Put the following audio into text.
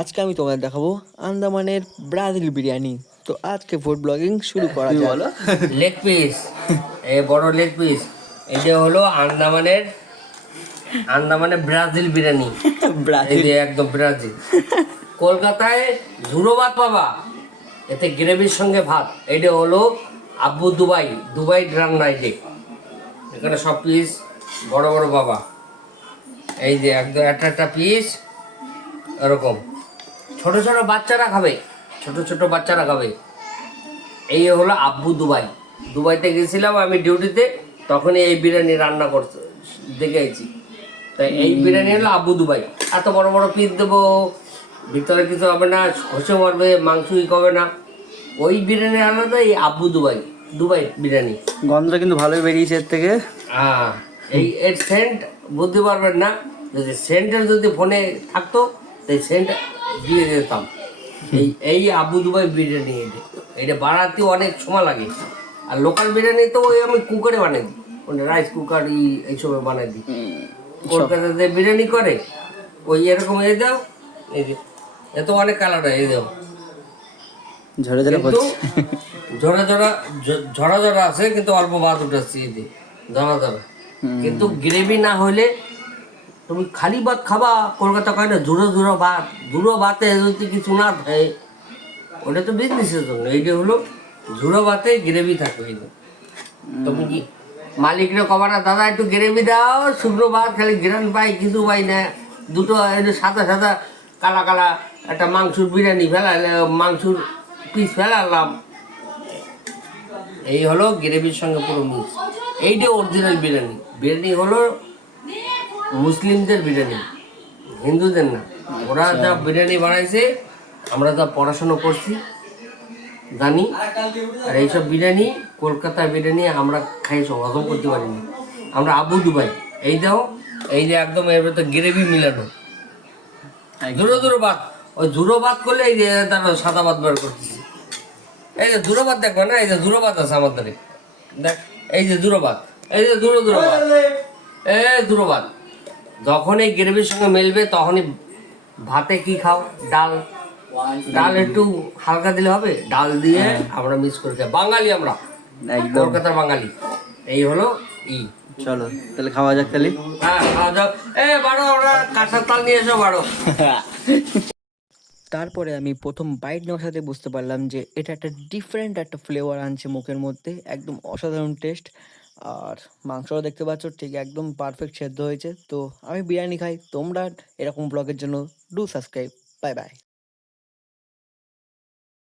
আজকে আমি তোমাদের দেখাবো আন্দামানের ব্রাজিল বিরিয়ানি। তো আজকে ফুড ব্লগিং শুরু করা তুমি যাক। বলো। লেগ পিস, এই বড় লেগ পিস, এটা হলো আন্দামানের ব্রাজিল বিরিয়ানি। এই ব্রাজিল যে একদম ব্রাজিল। কলকাতায় ঝুরো ভাত পাবা, এতে গ্রেভির সঙ্গে ভাত। এটা হলো আব্বু দুবাই রান্না। এখানে সব পিস বড় বড় বাবা। এই যে একদম একটা পিস এরকম। ছোট ছোট বাচ্চারা খাবে, ছোট বাচ্চারা খাবে। এই হলো আব্বু দুবাইতে গেছিলাম আমি ডিউটিতে, তখনই এই বিরিয়ানি রান্না করতে দেখেছি। তাই এই বিরিয়ানি হলো আব্বু দুবাই। এত বড় বড় পিস দেবো, ভিতরে কিছু হবে না, খসে মারবে, মাংসই হবে না। ওই বিরিয়ানি আলাদা, এই আব্বু দুবাই বিরিয়ানি। গন্ধটা কিন্তু ভালোই বেরিয়েছে এর থেকে। এর সেন্ট বুঝতে পারবেন না, যদি সেন্টের যদি ফোনে থাকতো তাই সেন্ট দিয়ে দিতাম। এই আবু দুবাই বিরিয়ানি, এটা বানাতে অনেক সময় লাগে। আর লোকাল বিরিয়ানি তো ওই আমি কুকারে বানাই দিই, মানে রাইস কুকার এইসবে বানাই দিই। কলকাতাতে বিরিয়ানি করে ওই এরকম দাও, এই যে এত অনেক কালার এই দাও, ঝরে ঝরে কিন্তু পড়ছে। ঝরা আছে, কিন্তু অল্প ভাত উঠাচ্ছি এই যে ঝরা। কিন্তু গ্রেভি না হলে তুমি খালি ভাত খাবা। কলকাতা কয় না ঝুড়ো ভাতে যদি কিছু না থাকে, ওটা তো বিজনেসের জন্য। এইটা হলো ঝুড়ো ভাতে গ্রেভি থাকবে। তুমি কি মালিকরা কবা না, দাদা একটু গ্রেভি দাও, শুকনো ভাত খালি গ্রান পাই, কিছু পাই না। দুটো একটু সাদা কালা একটা মাংসুর বিরিয়ানি মাংসুর পিস ফেলালাম। এই হলো গ্রেভির সঙ্গে পুরো মিক্স। এইটা অরিজিনাল বিরিয়ানি হলো মুসলিমদের বিরিয়ানি, হিন্দুদের না। ওরা যা বিরিয়ানি বানাইছে, আমরা যা পড়াশুনো করছি জানি। আর এইসব বিরিয়ানি, কলকাতার বিরিয়ানি আমরা খাই, সব হজম করতে পারিনি। আমরা আবু দুবাই, এই দাও, এই যে একদম এর ভেতর গ্রেভি মিলানো, ঝুড়ো ভাত। ওই ঝুড়ো ভাত করলে এই যে তার সাদা ভাত বের করতেছি। এই যে ঝুড়ো ভাত দেখবে না, এই যে ঝুড়ো ভাত আছে আমাদের, দেখ এই যে ঝুড়ো ভাত, এই যে ঝুড়ো ভাত, ঝুড়ো ভাত। যখন এই গ্রেভির সঙ্গে মিলবে তখনই ভাতে কি খাও, ডাল একটু হালকা দিলে হবে, ডাল দিয়ে আমরা মিক্স করে খাই। বাঙালি আমরা, একদম কলকাতার বাঙালি। এই হলো চলো তাহলে খাওয়া যাক তাহলে। হ্যাঁ, খাওয়া যাক। বাড়ো, ওরা কাঁসার তাল নিয়ে এসো, বাড়ো। তারপরে আমি প্রথম বাইট নেওয়ার সাথে বুঝতে পারলাম যে এটা একটা ডিফারেন্ট একটা ফ্লেভার আনছে মুখের মধ্যে, একদম অসাধারণ টেস্ট। আর মাংসও দেখতে পাচ্ছ ঠিক একদম পারফেক্ট সেদ্ধ হয়েছে। তো আমি বিরিয়ানি খাই, তোমরা এরকম ব্লগের জন্য ডু সাবস্ক্রাইব। Bye bye.